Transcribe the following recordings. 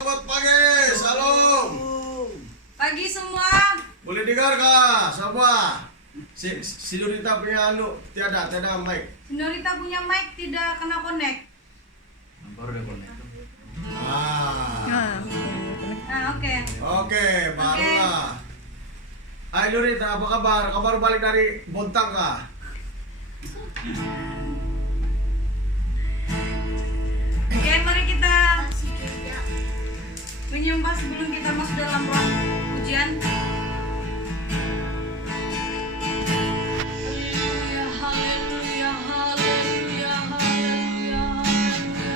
Selamat pagi, salam. Pagi semua. Boleh dengar kah, semua? Si Dorita punya tiada mic. Senorita punya mic tidak kena connect. Baru udah connect. Nah, oke. Oke, barulah. Hai Dorita, apa kabar? Kabar balik dari Bontang kah? Oke, mari kita menyembah sebelum kita masuk dalam ruang pujian. Haleluya, haleluya, haleluya, haleluya, haleluya.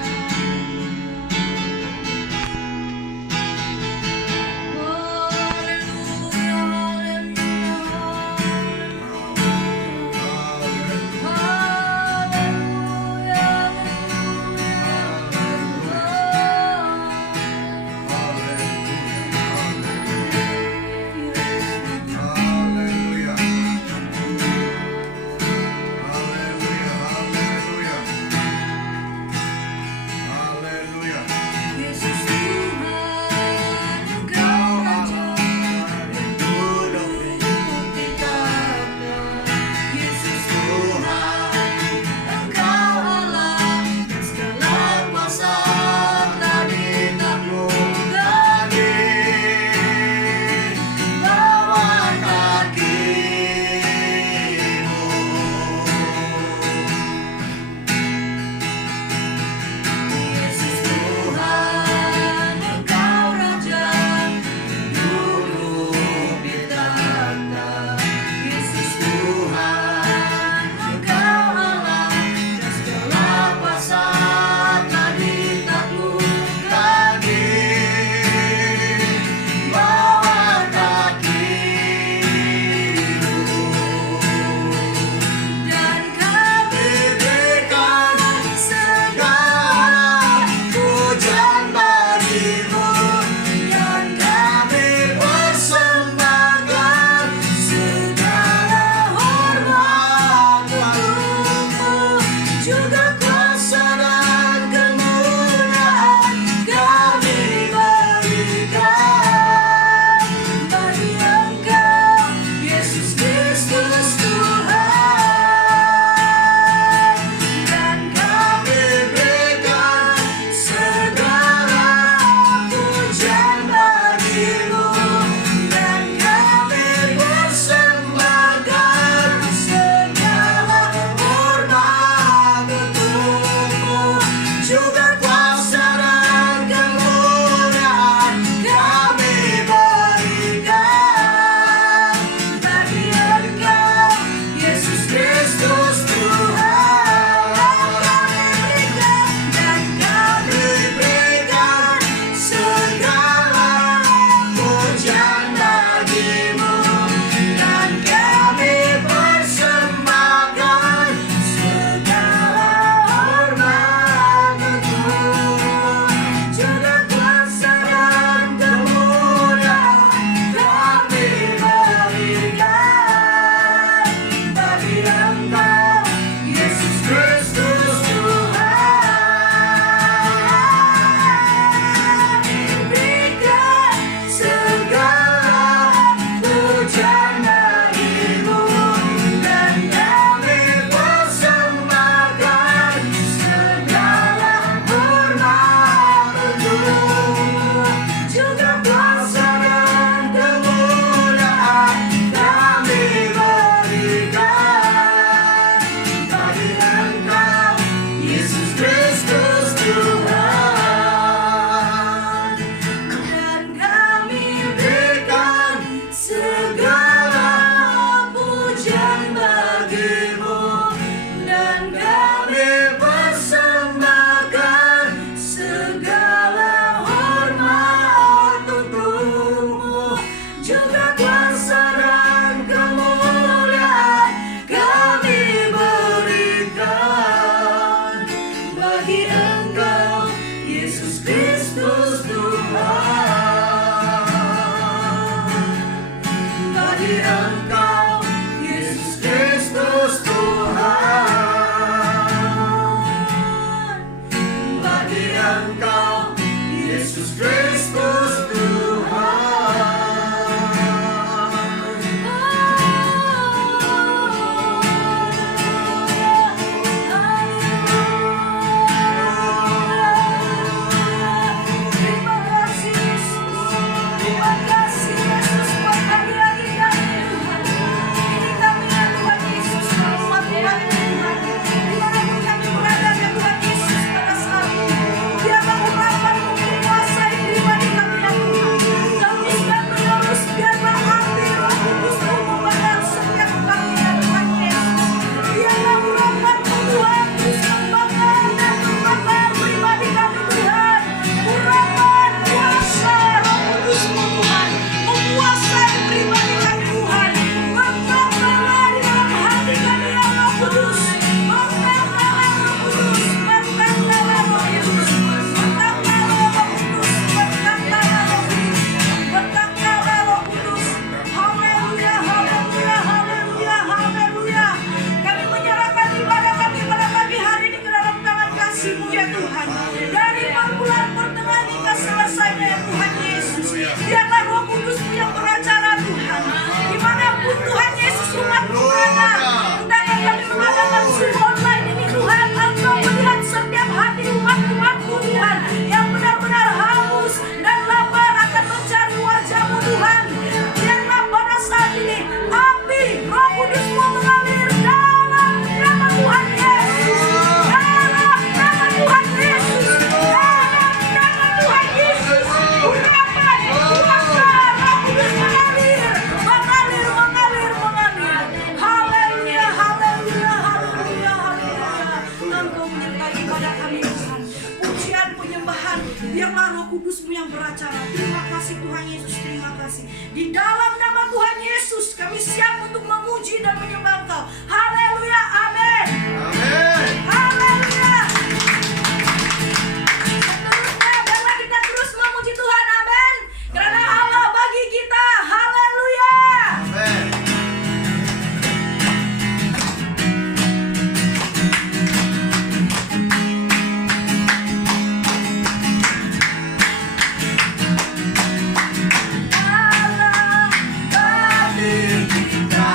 yang beracara. Terima kasih Tuhan Yesus, terima kasih. Di dalam nama Tuhan Yesus kami siap untuk memuji dan menyembah Engkau. Haleluya, amin. Amin. Haleluya. Seterusnya biarlah kita terus memuji Tuhan, amin. Karena Allah bagi kita. Haleluya. Amin. Allah bagi kita.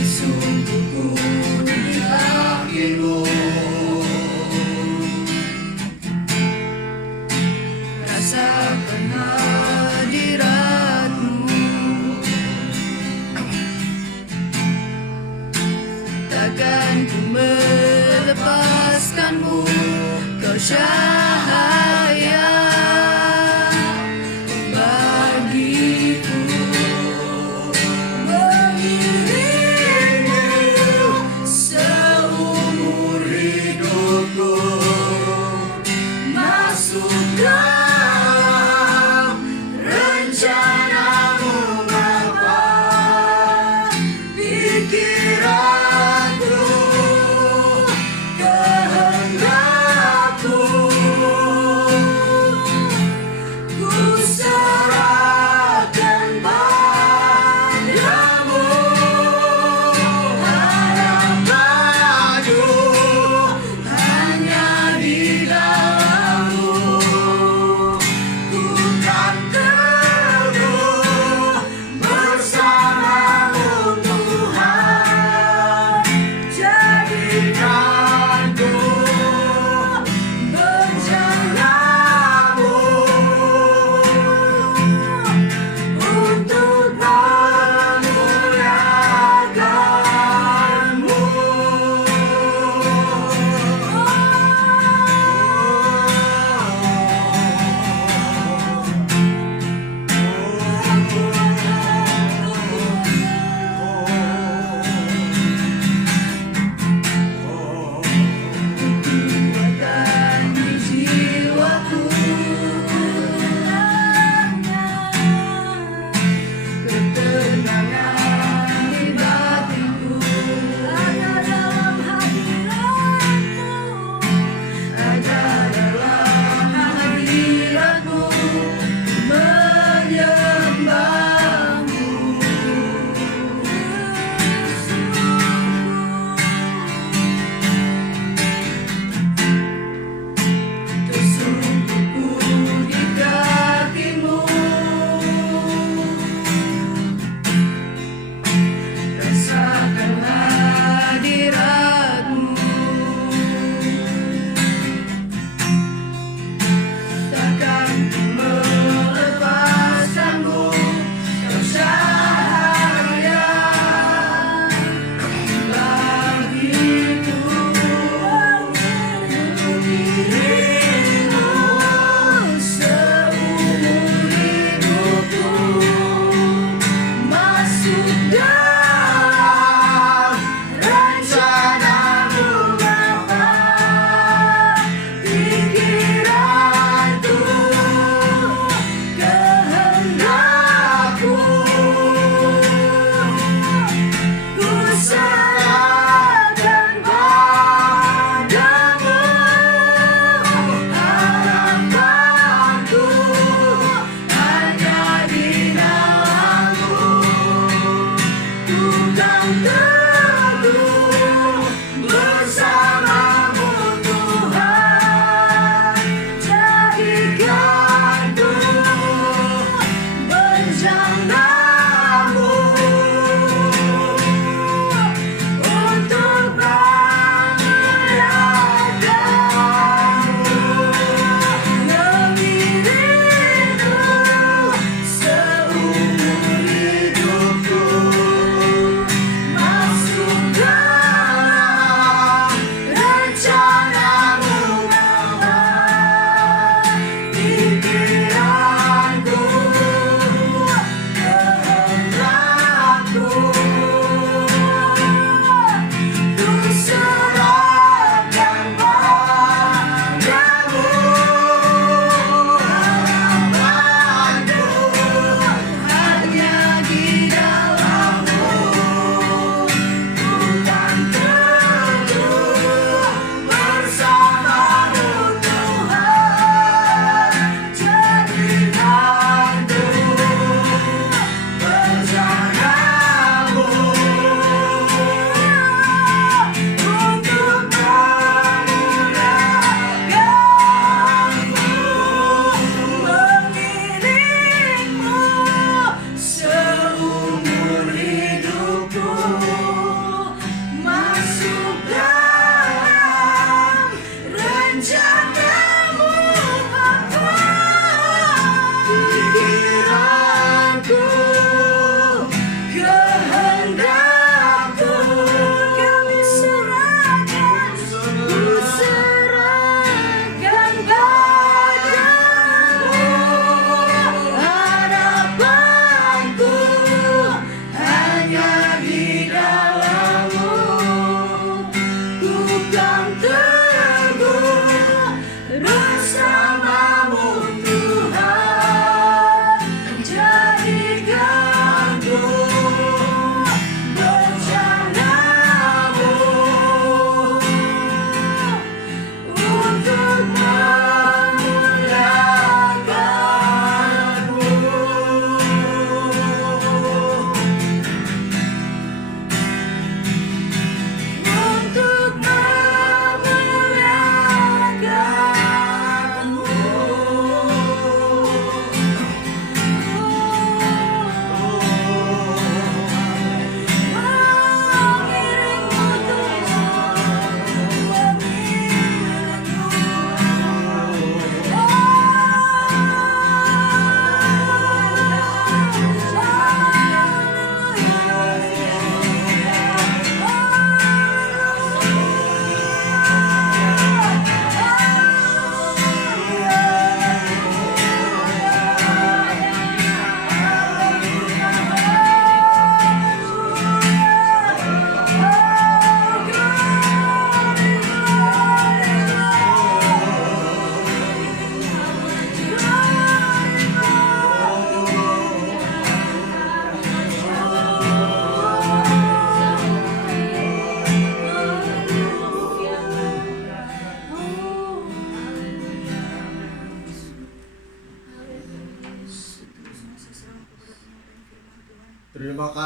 Tersungguhku di kakimu, rasakan hadiratmu, takkan ku melepaskanmu, kau cahaya bagiku. Mengiringmu seumur hidupku, masuk dalam rencanamu Bapa. Pikiranku, kehendakku, ku serahkan padamu. Harapanku hanya di dalam-Mu, ku kan teguh bersama-Mu Tuhan. Jadikanku benjana-Mu untuk memuliakan-Mu. Kuatkan di jiwaku, ketenangan di batinku, ada dalam hadirat-Mu, ada dalam hadirat-Mu, menyembah-Mu. Tersungguhku di kakimu, rasakan hadirat-Mu, takkan ku melepaskan-Mu, kau cahaya bagiku. Mengiringmu seumur hidupku, masuk dalam rencana-Mu Bapa. Pikiranku, kehendakku, ku serahkan padamu. Harapanku hanya di dalam-Mu, ku kan teguh bersama-Mu Tuhan. Jadikanku benjana-Mu untuk memuliakan-Mu. Mengiringmu seumur hidupku, masuk dalam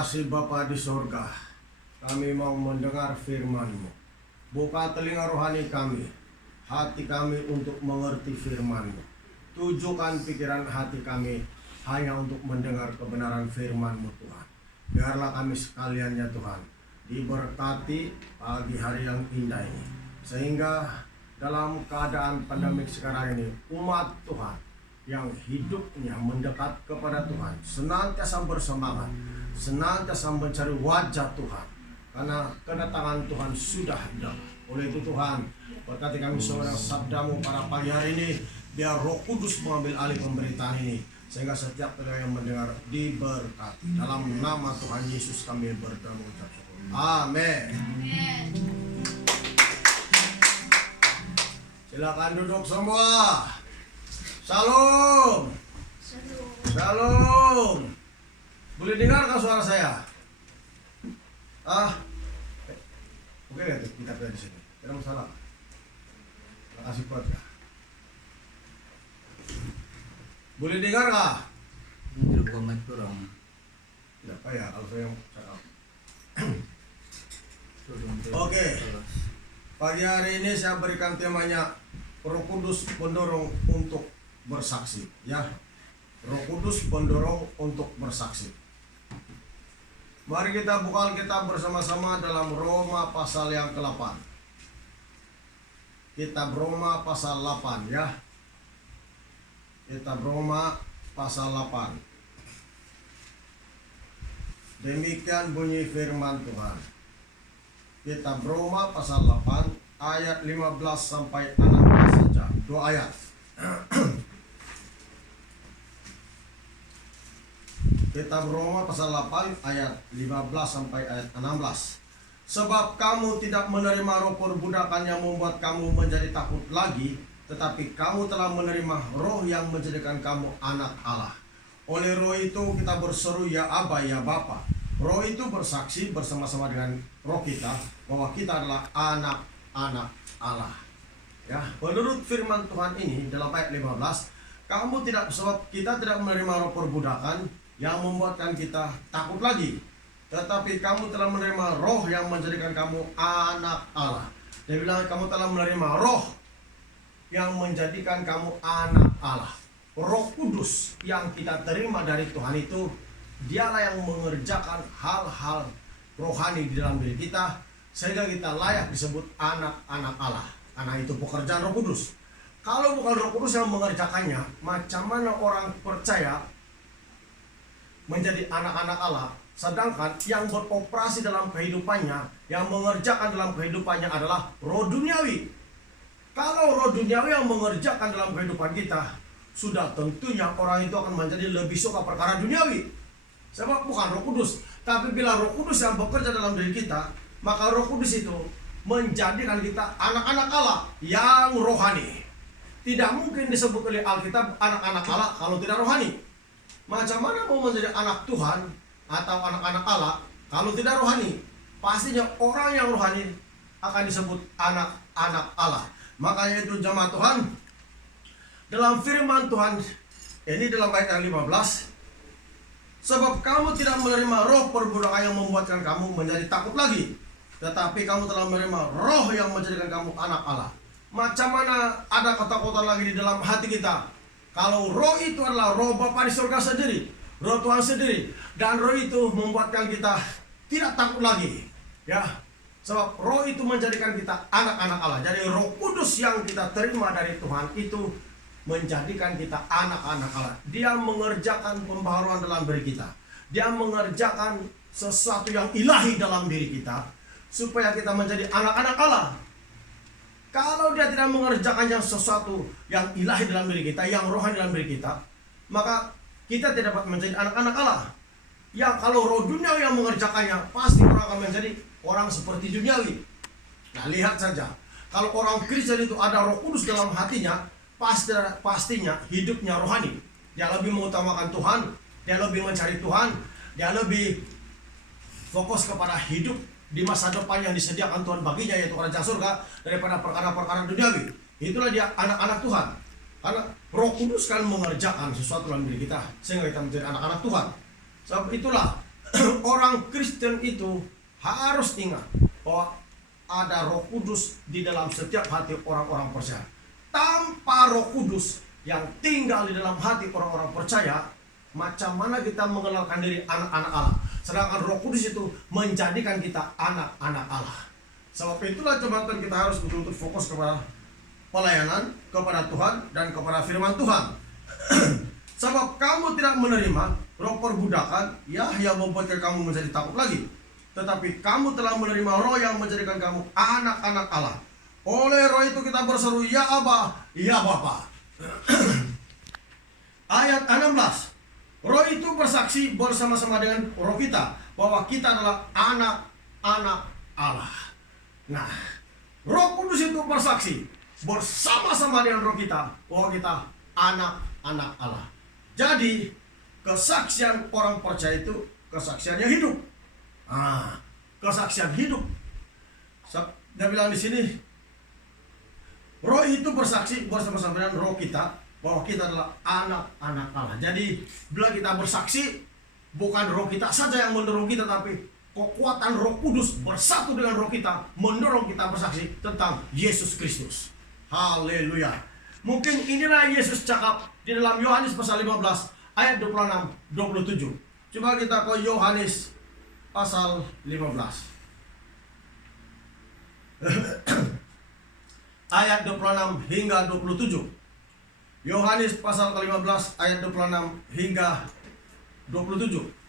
kasih Bapa di sorga, kami mau mendengar firman-Mu. Buka telinga rohani kami, hati kami untuk mengerti firman-Mu. Tujukan pikiran hati kami hanya untuk mendengar kebenaran firman-Mu Tuhan. Biarlah kami sekalian ya Tuhan diberkati pagi hari yang indah ini. Sehingga dalam keadaan pandemik sekarang ini, umat Tuhan yang hidupnya mendekat kepada Tuhan senantiasa bersemangat, senantiasa mencari wajah Tuhan, karena kedatangan Tuhan sudah dekat. Oleh itu Tuhan, berkati kami semua yang sabdamu pada pagi hari ini, biar Roh Kudus mengambil alih pemberitaan ini, sehingga setiap telinga yang mendengar diberkati. Dalam nama Tuhan Yesus kami berdoa mengucap syukur. Amin. Silakan duduk semua. Shalom. Shalom. Boleh dengarkan suara saya? Oke, kita di sini. Tidak masalah. Terima kasih Pak. Boleh dengar nggak? Ini tidak buka mic orang. Tidak payah kalau saya yang cakap. Turun. Oke. Pagi hari ini saya berikan temanya Roh Kudus mendorong untuk bersaksi, ya. Roh Kudus mendorong untuk bersaksi. Mari kita buka Alkitab bersama-sama dalam Roma pasal yang ke-8. Kitab Roma pasal 8, ya. Kitab Roma pasal 8. Demikian bunyi firman Tuhan. Kitab Roma pasal 8 ayat 15 sampai 16 saja. 2 ayat. Kitab Roma pasal 8 ayat 15 sampai ayat 16. Sebab kamu tidak menerima roh perbudakan yang membuat kamu menjadi takut lagi, tetapi kamu telah menerima roh yang menjadikan kamu anak Allah. Oleh roh itu kita berseru ya Aba, ya Bapa. Roh itu bersaksi bersama-sama dengan roh kita bahwa kita adalah anak-anak Allah. Ya, menurut firman Tuhan ini dalam ayat 15, sebab kita tidak menerima roh perbudakan yang membuatkan kita takut lagi, tetapi kamu telah menerima roh yang menjadikan kamu anak Allah. Dia bilang kamu telah menerima roh yang menjadikan kamu anak Allah. Roh Kudus yang kita terima dari Tuhan itu, dialah yang mengerjakan hal-hal rohani di dalam diri kita, sehingga kita layak disebut anak-anak Allah. Karena itu pekerjaan Roh Kudus. Kalau bukan Roh Kudus yang mengerjakannya, macam mana orang percaya menjadi anak-anak Allah, sedangkan yang beroperasi dalam kehidupannya, yang mengerjakan dalam kehidupannya adalah roh duniawi. Kalau roh duniawi yang mengerjakan dalam kehidupan kita, sudah tentunya orang itu akan menjadi lebih suka perkara duniawi. Sebab bukan Roh Kudus. Tapi bila Roh Kudus yang bekerja dalam diri kita, maka Roh Kudus itu menjadikan kita anak-anak Allah yang rohani. Tidak mungkin disebut oleh Alkitab anak-anak Allah kalau tidak rohani. Macam mana mau menjadi anak Tuhan atau anak-anak Allah kalau tidak rohani? Pastinya orang yang rohani akan disebut anak-anak Allah. Makanya itu jemaat Tuhan, dalam firman Tuhan ini dalam ayat yang 15, sebab kamu tidak menerima roh perbudakan yang membuatkan kamu menjadi takut lagi, tetapi kamu telah menerima roh yang menjadikan kamu anak Allah. Macam mana ada ketakutan lagi di dalam hati kita kalau roh itu adalah roh Bapa di surga sendiri, roh Tuhan sendiri, dan roh itu membuatkan kita tidak takut lagi, ya. Sebab roh itu menjadikan kita anak-anak Allah. Jadi Roh Kudus yang kita terima dari Tuhan itu menjadikan kita anak-anak Allah. Dia mengerjakan pembaharuan dalam diri kita. Dia mengerjakan sesuatu yang ilahi dalam diri kita supaya kita menjadi anak-anak Allah. Kalau dia tidak mengerjakan yang sesuatu yang ilahi dalam diri kita, yang rohani dalam diri kita, maka kita tidak dapat menjadi anak-anak Allah. Yang kalau roh duniawi yang mengerjakannya, pasti orang akan menjadi orang seperti duniawi. Nah, lihat saja, kalau orang Kristen itu ada Roh Kudus dalam hatinya, pastinya hidupnya rohani. Dia lebih mengutamakan Tuhan, dia lebih mencari Tuhan, dia lebih fokus kepada hidup di masa depan yang disediakan Tuhan baginya, yaitu kerajaan surga, daripada perkara-perkara duniawi. Itulah dia anak-anak Tuhan. Karena Roh Kudus kan mengerjakan sesuatu dalam diri kita sehingga kita menjadi anak-anak Tuhan. Sebab itulah orang Kristen itu harus ingat bahwa ada Roh Kudus di dalam setiap hati orang-orang percaya. Tanpa Roh Kudus yang tinggal di dalam hati orang-orang percaya, macam mana kita mengenalkan diri anak-anak Allah? Sedangkan Roh Kudus itu menjadikan kita anak-anak Allah. Sebab itulah teman-teman, kita harus betul-betul fokus kepada pelayanan, kepada Tuhan, dan kepada firman Tuhan. Sebab kamu tidak menerima roh perbudakan, ya, yang membuat kamu menjadi takut lagi. Tetapi kamu telah menerima roh yang menjadikan kamu anak-anak Allah. Oleh roh itu kita berseru, ya Aba, ya Bapa. Ayat 16. Roh itu bersaksi bersama-sama dengan roh kita bahwa kita adalah anak-anak Allah. Nah, Roh Kudus itu bersaksi bersama-sama dengan roh kita bahwa kita anak-anak Allah. Jadi, kesaksian orang percaya itu kesaksian yang hidup. Kesaksian hidup. Dia bilang di sini, roh itu bersaksi bersama-sama dengan roh kita bahwa kita adalah anak-anak Allah. Jadi, bila kita bersaksi, bukan roh kita saja yang mendorong kita, tapi kekuatan Roh Kudus bersatu dengan roh kita mendorong kita bersaksi tentang Yesus Kristus. Haleluya. Mungkin inilah Yesus cakap di dalam Yohanes pasal 15 ayat 26-27. Coba kita ke Yohanes pasal 15. Ayat 26 hingga 27. Yohanes pasal ke-15 ayat 26 hingga 27.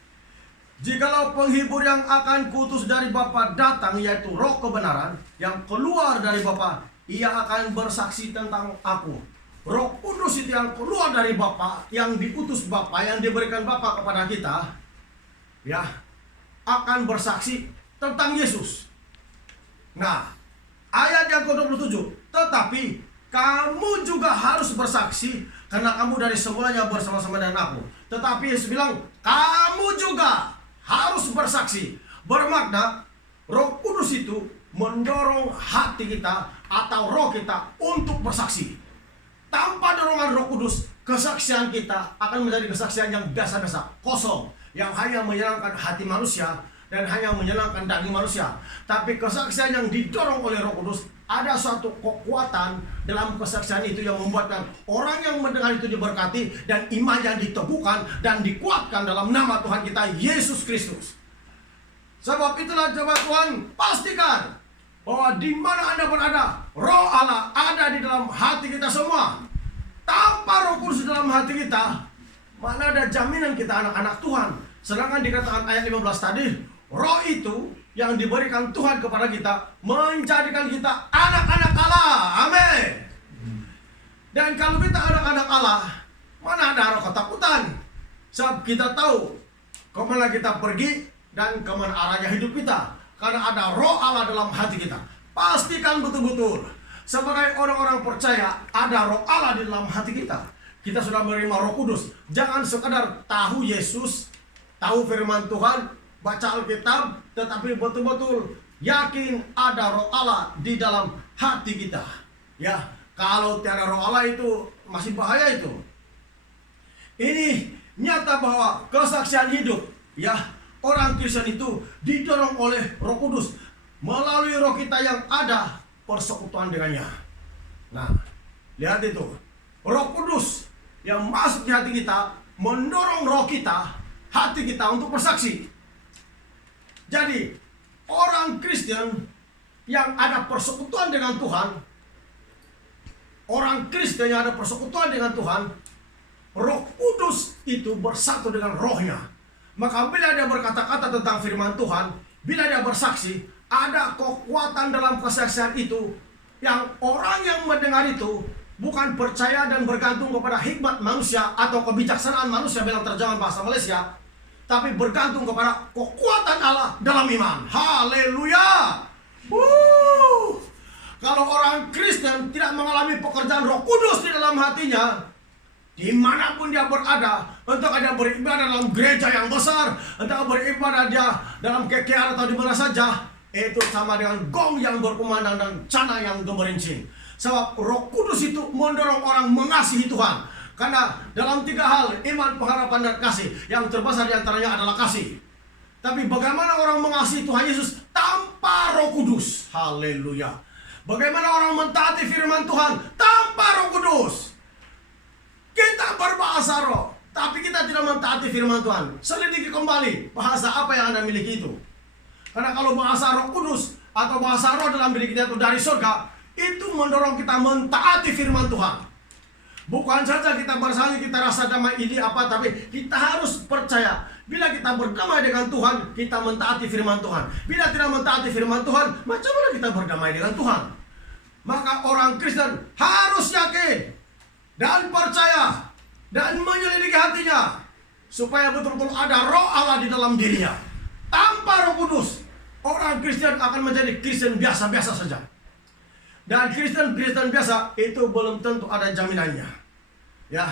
Jikalau penghibur yang akan kutus dari Bapa datang, yaitu roh kebenaran yang keluar dari Bapa, ia akan bersaksi tentang aku. Roh Kudus itu yang keluar dari Bapa, yang diutus Bapa, yang diberikan Bapa kepada kita, ya, akan bersaksi tentang Yesus. Nah, ayat yang ke-27, tetapi kamu juga harus bersaksi karena kamu dari semulanya bersama-sama dengan aku. Tetapi Yesus bilang, kamu juga harus bersaksi. Bermakna Roh Kudus itu mendorong hati kita atau roh kita untuk bersaksi. Tanpa dorongan Roh Kudus, kesaksian kita akan menjadi kesaksian yang biasa-biasa, kosong, yang hanya menyenangkan hati manusia dan hanya menyenangkan daging manusia. Tapi kesaksian yang didorong oleh Roh Kudus, ada suatu kekuatan dalam kesaksian itu yang membuatkan orang yang mendengar itu diberkati dan imannya diteguhkan dan dikuatkan dalam nama Tuhan kita Yesus Kristus. Sebab itulah jemaat Tuhan, pastikan bahwa di mana Anda berada, Roh Allah ada di dalam hati kita semua. Tanpa Roh Kudus dalam hati kita, mana ada jaminan kita anak-anak Tuhan. Sedangkan dikatakan ayat 15 tadi, roh itu yang diberikan Tuhan kepada kita menjadikan kita anak-anak Allah. Amin. Dan kalau kita anak-anak Allah, mana ada roh ketakutan? Sebab kita tahu kemana kita pergi dan kemana arahnya hidup kita. Karena ada roh Allah dalam hati kita. Pastikan betul-betul sebagai orang-orang percaya ada roh Allah di dalam hati kita. Kita sudah menerima Roh Kudus. Jangan sekadar tahu Yesus, tahu firman Tuhan, baca Alkitab, tetapi betul-betul yakin ada roh Allah di dalam hati kita. Ya, kalau tiada roh Allah itu masih bahaya itu. Ini nyata bahwa kesaksian hidup, ya, orang Kristen itu didorong oleh Roh Kudus melalui roh kita yang ada persekutuan dengannya. Nah, lihat itu. Roh Kudus yang masuk di hati kita mendorong roh kita, hati kita untuk bersaksi. Jadi, orang Kristen yang ada persekutuan dengan Tuhan, orang Kristen yang ada persekutuan dengan Tuhan, Roh Kudus itu bersatu dengan rohnya. Maka bila dia berkata-kata tentang firman Tuhan, bila dia bersaksi, ada kekuatan dalam kesaksian itu, yang orang yang mendengar itu bukan percaya dan bergantung kepada hikmat manusia atau kebijaksanaan manusia dalam terjemahan bahasa Malaysia, tapi bergantung kepada kekuatan Allah dalam iman. Haleluya. Kalau orang Kristen tidak mengalami pekerjaan Roh Kudus di dalam hatinya, dimanapun dia berada, entah dia beribadah dalam gereja yang besar, entah beribadah dia dalam KKR atau di mana saja, itu sama dengan gong yang berkumandang dan cana yang gemerincing. Sebab Roh Kudus itu mendorong orang mengasihi Tuhan. Karena dalam 3 hal, iman, pengharapan, dan kasih, yang terbesar diantaranya adalah kasih. Tapi bagaimana orang mengasihi Tuhan Yesus tanpa Roh Kudus? Haleluya. Bagaimana orang mentaati firman Tuhan tanpa Roh Kudus? Kita berbahasa roh, tapi kita tidak mentaati firman Tuhan. Selidiki kembali bahasa apa yang Anda miliki itu. Karena kalau bahasa Roh Kudus atau bahasa roh dalam diri kita itu dari surga, itu mendorong kita mentaati firman Tuhan. Bukan saja kita bersalin, kita rasa damai ini apa, tapi kita harus percaya. Bila kita berdamai dengan Tuhan, kita mentaati firman Tuhan. Bila tidak mentaati firman Tuhan, macam mana kita berdamai dengan Tuhan? Maka orang Kristen harus yakin dan percaya dan menyelidiki hatinya, supaya betul-betul ada roh Allah di dalam dirinya. Tanpa Roh Kudus, orang Kristen akan menjadi Kristen biasa-biasa saja. Dan Kristen biasa itu belum tentu ada jaminannya. Ya,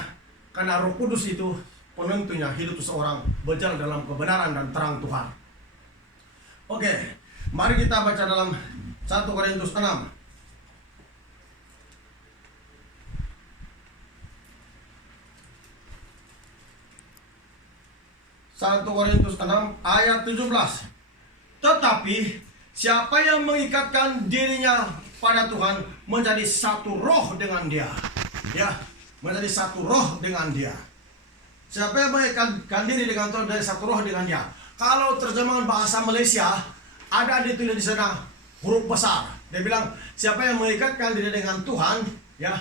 karena Roh Kudus itu penentunya hidup seseorang berjalan dalam kebenaran dan terang Tuhan. Oke, mari kita baca dalam 1 Korintus 6. 1 Korintus 6 ayat 17. Tetapi siapa yang mengikatkan dirinya pada Tuhan menjadi satu roh dengan Dia. Ya, menjadi satu roh dengan Dia. Siapa yang mengikatkan diri dengan Tuhan menjadi satu roh dengan Dia. Kalau terjemahan bahasa Malaysia ada ditulis di sana huruf besar. Dia bilang siapa yang mengikatkan diri dengan Tuhan, ya,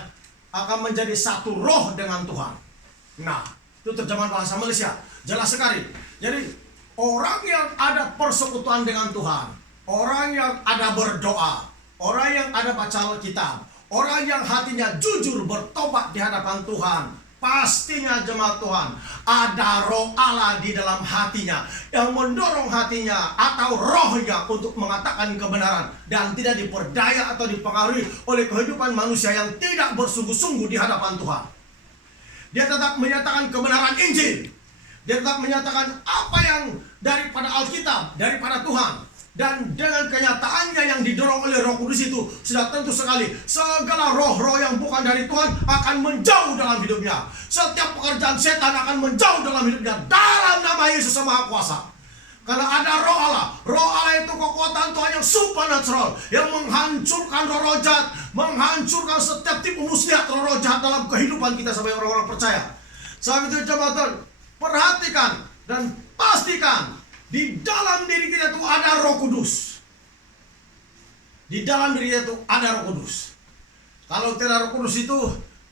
akan menjadi satu roh dengan Tuhan. Nah, itu terjemahan bahasa Malaysia. Jelas sekali. Jadi orang yang ada persekutuan dengan Tuhan, orang yang ada berdoa, orang yang ada baca Alkitab, orang yang hatinya jujur bertobat di hadapan Tuhan, pastinya jemaat Tuhan ada roh Allah di dalam hatinya yang mendorong hatinya atau rohnya untuk mengatakan kebenaran dan tidak diperdaya atau dipengaruhi oleh kehidupan manusia yang tidak bersungguh-sungguh di hadapan Tuhan. Dia tetap menyatakan kebenaran Injil. Dia tetap menyatakan apa yang daripada Alkitab, daripada Tuhan. Dan dengan kenyataannya yang didorong oleh Roh Kudus itu sudah tentu sekali segala roh-roh yang bukan dari Tuhan akan menjauh dalam hidupnya. Setiap pekerjaan setan akan menjauh dalam hidupnya dalam nama Yesus yang Maha Kuasa. Karena ada roh Allah. Roh Allah itu kekuatan Tuhan yang supernatural, yang menghancurkan roh-roh jahat, menghancurkan setiap tipu muslihat roh-roh jahat dalam kehidupan kita sebagai orang-orang percaya. Sebab itu jemaat, perhatikan dan pastikan di dalam diri kita itu ada Roh Kudus. Di dalam diri kita itu ada Roh Kudus. Kalau tidak Roh Kudus itu,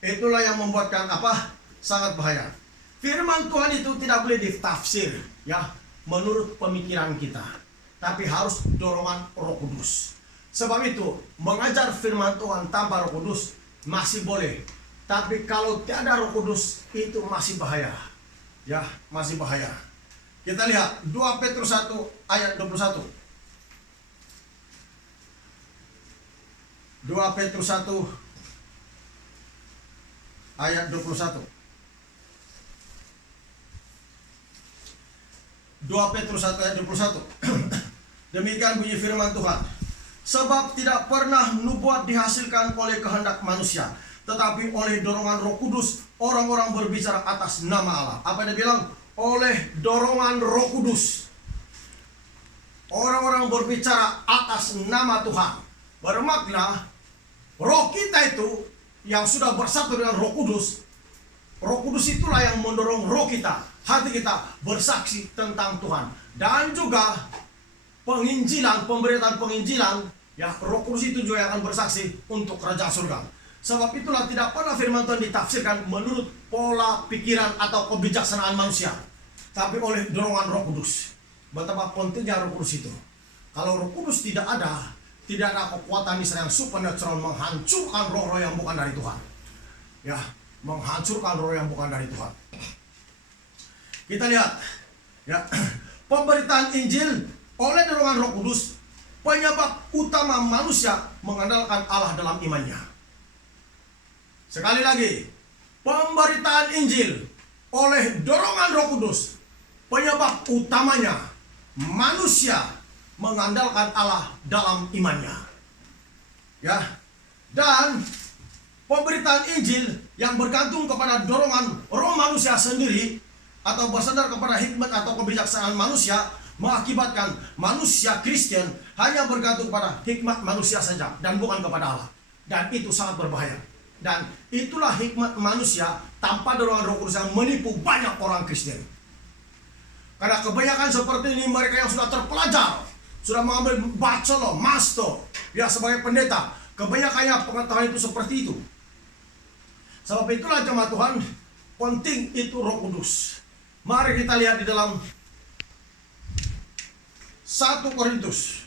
itulah yang membuatkan apa? Sangat bahaya. Firman Tuhan itu tidak boleh ditafsir, ya, menurut pemikiran kita, tapi harus dorongan Roh Kudus. Sebab itu mengajar firman Tuhan tanpa Roh Kudus masih boleh, tapi kalau tiada Roh Kudus itu masih bahaya. Ya, masih bahaya. Kita lihat 2 Petrus 1 ayat 21. 2 Petrus 1 ayat 21. 2 Petrus 1 ayat 21. Demikian bunyi firman Tuhan. Sebab tidak pernah nubuat dihasilkan oleh kehendak manusia, tetapi oleh dorongan Roh Kudus orang-orang berbicara atas nama Allah. Apa dia bilang? Oleh dorongan Roh Kudus orang-orang berbicara atas nama Tuhan. Bermakna roh kita itu yang sudah bersatu dengan Roh Kudus. Roh Kudus itulah yang mendorong roh kita, hati kita bersaksi tentang Tuhan. Dan juga penginjilan, pemberitaan penginjilan, ya, Roh Kudus itu juga akan bersaksi untuk kerajaan surga. Sebab itulah tidak pernah firman Tuhan ditafsirkan menurut pola pikiran atau kebijaksanaan manusia, tapi oleh dorongan Roh Kudus. Betapa pentingnya Roh Kudus itu. Kalau Roh Kudus tidak ada kekuatan yang supernatural menghancurkan roh-roh yang bukan dari Tuhan. Ya, menghancurkan roh yang bukan dari Tuhan. Kita lihat, ya, pemberitaan Injil oleh dorongan Roh Kudus, penyebab utama manusia mengandalkan Allah dalam imannya. Sekali lagi, pemberitaan Injil oleh dorongan Roh Kudus, penyebab utamanya manusia mengandalkan Allah dalam imannya. Ya. Dan pemberitaan Injil yang bergantung kepada dorongan roh manusia sendiri atau bersandar kepada hikmat atau kebijaksanaan manusia mengakibatkan manusia Kristen hanya bergantung pada hikmat manusia saja dan bukan kepada Allah. Dan itu sangat berbahaya. Dan itulah hikmat manusia tanpa dorongan Roh Kudus yang menipu banyak orang Kristen. Karena kebanyakan seperti ini mereka yang sudah terpelajar, sudah mengambil bachelor, master, ya sebagai pendeta. Kebanyakannya pengetahuan itu seperti itu. Sebab itulah jemaat Tuhan, penting itu Roh Kudus. Mari kita lihat di dalam 1 Korintus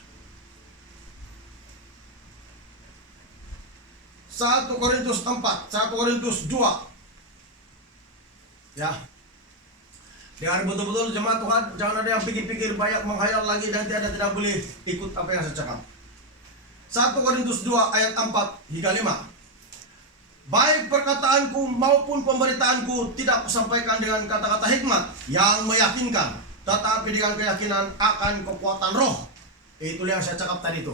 4, 1 Korintus 2. Ya. Dengar betul-betul jemaat Tuhan, jangan ada yang pikir-pikir banyak menghayal lagi dan tidak boleh ikut apa yang saya cakap. 1 Korintus 2 ayat 4 hingga 5. Baik perkataanku maupun pemberitaanku tidak kusampaikan dengan kata-kata hikmat yang meyakinkan, tetapi dengan keyakinan akan kekuatan roh. Itu yang saya cakap tadi itu.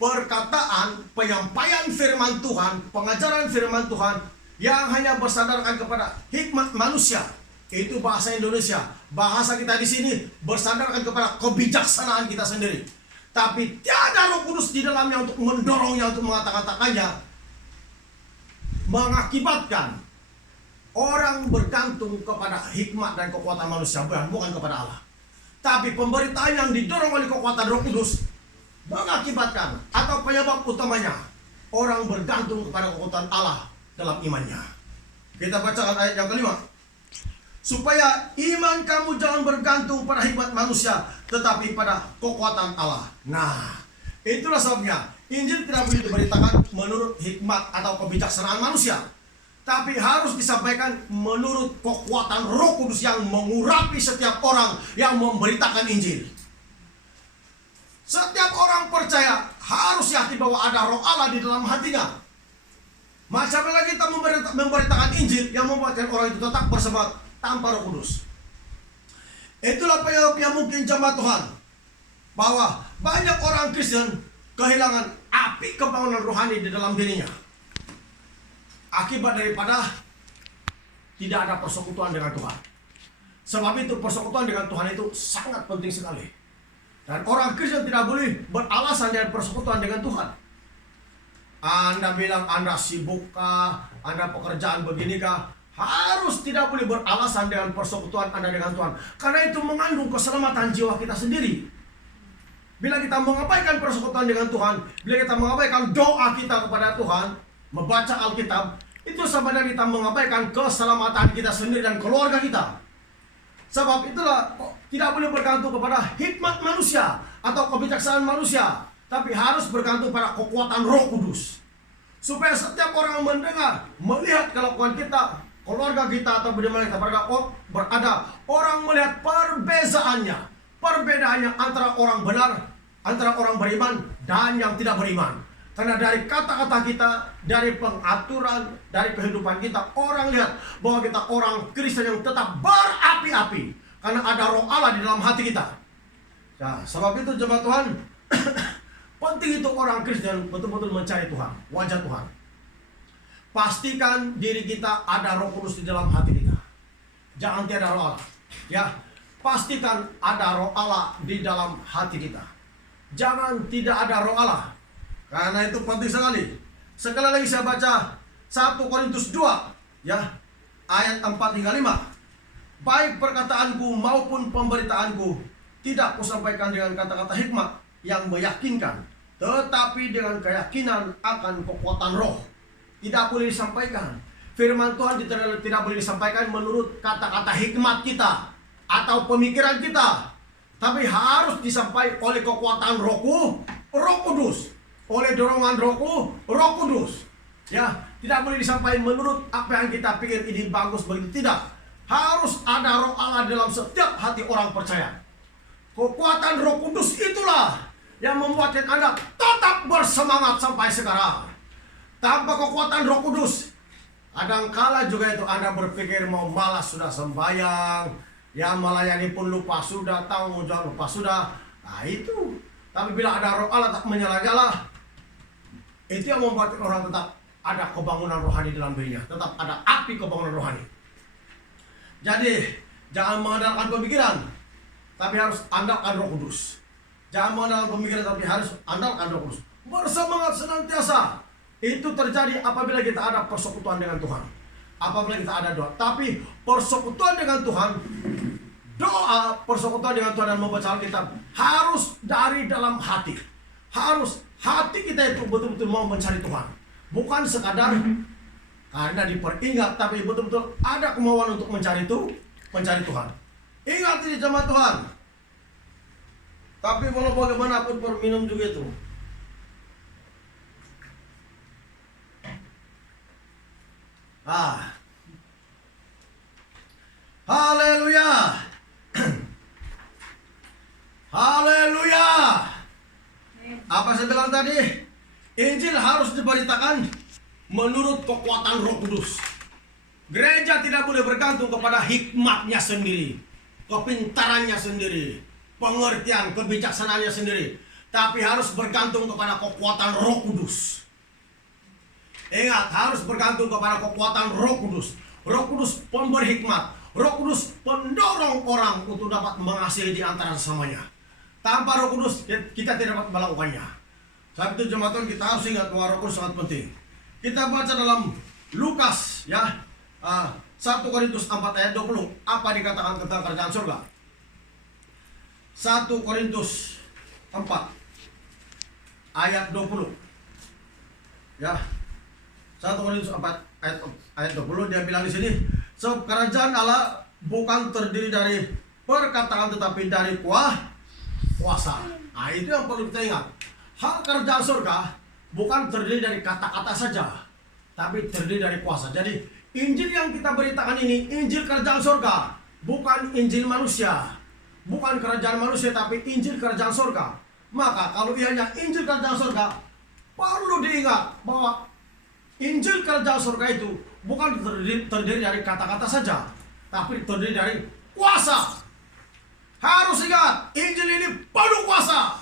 Perkataan, penyampaian firman Tuhan, pengajaran firman Tuhan yang hanya bersandarkan kepada hikmat manusia. Itu bahasa Indonesia. Bahasa kita di sini bersandarkan kepada kebijaksanaan kita sendiri. Tapi tiada Roh Kudus di dalamnya untuk mendorongnya, untuk mengatakan-katakannya, mengakibatkan orang bergantung kepada hikmat dan kekuatan manusia, bukan kepada Allah. Tapi pemberitaan yang didorong oleh kekuatan Roh Kudus mengakibatkan atau penyebab utamanya orang bergantung kepada kekuatan Allah dalam imannya. Kita bacakan ayat yang kelima. Supaya iman kamu jangan bergantung pada hikmat manusia, tetapi pada kekuatan Allah. Nah, itulah sebabnya Injil tidak boleh diberitakan menurut hikmat atau kebijaksanaan manusia, tapi harus disampaikan menurut kekuatan Roh Kudus yang mengurapi setiap orang yang memberitakan Injil. Setiap orang percaya harus yakin bahwa ada Roh Allah di dalam hatinya. Macam mana kita memberitakan Injil yang membuatkan orang itu tetap bersemangat tanpa Roh Kudus? Itulah yang mungkin jemaat Tuhan, bahwa banyak orang Kristen kehilangan api kebangunan rohani di dalam dirinya akibat daripada tidak ada persekutuan dengan Tuhan. Sebab itu persekutuan dengan Tuhan itu sangat penting sekali. Dan orang Kristen tidak boleh beralasan dengan persekutuan dengan Tuhan. Anda bilang Anda sibukkah, Anda pekerjaan beginikah, harus tidak boleh beralasan dengan persekutuan Anda dengan Tuhan. Karena itu mengandung keselamatan jiwa kita sendiri. Bila kita mengabaikan persekutuan dengan Tuhan, bila kita mengabaikan doa kita kepada Tuhan, membaca Alkitab, itu sebenarnya kita mengabaikan keselamatan kita sendiri dan keluarga kita. Sebab itulah tidak boleh bergantung kepada hikmat manusia atau kebijaksanaan manusia, tapi harus bergantung pada kekuatan Roh Kudus. Supaya setiap orang mendengar, melihat kelakuan kita, keluarga kita atau di mana kita berada, orang melihat perbedaannya antara orang benar, antara orang beriman dan yang tidak beriman. Karena dari kata-kata kita, dari pengaturan, dari kehidupan kita, orang lihat bahwa kita orang Kristen yang tetap berapi-api karena ada Roh Allah di dalam hati kita. Nah, sebab itu jemaat Tuhan, penting itu orang Kristen betul-betul mencari Tuhan, wajah Tuhan. Pastikan diri kita ada Roh Kudus di dalam hati kita. Jangan tiada Roh Allah. Ya, pastikan ada Roh Allah di dalam hati kita. Jangan tidak ada Roh Allah. Karena itu penting sekali. Sekali lagi saya baca 1 Korintus 2 ya, ayat 4 hingga 5. Baik perkataanku maupun pemberitaanku tidak kusampaikan dengan kata-kata hikmat yang meyakinkan, tetapi dengan keyakinan akan kekuatan roh. Tidak boleh disampaikan. Firman Tuhan tidak boleh disampaikan menurut kata-kata hikmat kita atau pemikiran kita, tapi harus disampaikan oleh kekuatan Roh Kudus, oleh dorongan Roh Kudus. Ya, tidak boleh disampaikan menurut apa yang kita pikir ini bagus begitu, tidak. Harus ada Roh Allah dalam setiap hati orang percaya. Kekuatan Roh Kudus itulah yang membuatkan Anda tetap bersemangat sampai sekarang. Tanpa kekuatan Roh Kudus, kadangkala juga itu Anda berpikir mau malas sudah sembahyang, ya melayani pun lupa sudah, tanggung jawab lupa sudah. Nah itu. Tapi bila ada Roh Allah tak menyala-nyala, itu yang membuat orang tetap ada kebangunan rohani dalam dirinya, tetap ada api kebangunan rohani. Jadi jangan mengandalkan pemikiran, tapi harus andalkan Roh Kudus. Jangan mengandalkan pemikiran, tapi harus andalkan Roh Kudus. Bersemangat senantiasa. Itu terjadi apabila kita ada persekutuan dengan Tuhan. Apabila kita ada doa. Tapi persekutuan dengan Tuhan, doa, persekutuan dengan Tuhan dan membaca Alkitab harus dari dalam hati. Harus hati kita itu betul-betul mau mencari Tuhan. Bukan sekadar karena diperingat, tapi betul-betul ada kemauan untuk mencari Tuhan. Ingat ini jemaat Tuhan. Tapi walau bagaimanapun minum juga itu. Haleluya. Haleluya. Apa saya bilang tadi? Injil harus diberitakan menurut kekuatan Roh Kudus. Gereja tidak boleh bergantung kepada hikmatnya sendiri, kepintarannya sendiri, pengertian, kebijaksanaannya sendiri, tapi harus bergantung kepada kekuatan Roh Kudus. Ingat, harus bergantung kepada kekuatan Roh Kudus. Roh Kudus pemberi hikmat, Roh Kudus pendorong orang untuk dapat mengasihi di antara sesamanya. Tanpa Roh Kudus kita tidak dapat melakukannya. Saat itu jemaat Tuhan, kita harus ingat bahwa Roh Kudus sangat penting. Kita baca dalam Lukas 1 Korintus 4 ayat 20. Apa dikatakan tentang kerajaan surga? 1 Korintus 4 ayat 20. Ya. 1 Korintus 4 ayat 20, dia bilang di sini, sebab kerajaan Allah bukan terdiri dari perkataan tetapi dari kuasa. Nah, itu yang perlu kita ingat. Hal kerajaan surga bukan terdiri dari kata-kata saja, tapi terdiri dari kuasa. Jadi Injil yang kita beritakan ini Injil kerajaan surga, bukan Injil manusia, bukan kerajaan manusia, tapi Injil kerajaan surga. Maka kalau ianya Injil kerajaan surga, perlu diingat bahwa Injil kerajaan surga itu bukan terdiri dari kata-kata saja, tapi terdiri dari kuasa. Harus ingat, Injil ini penuh kuasa.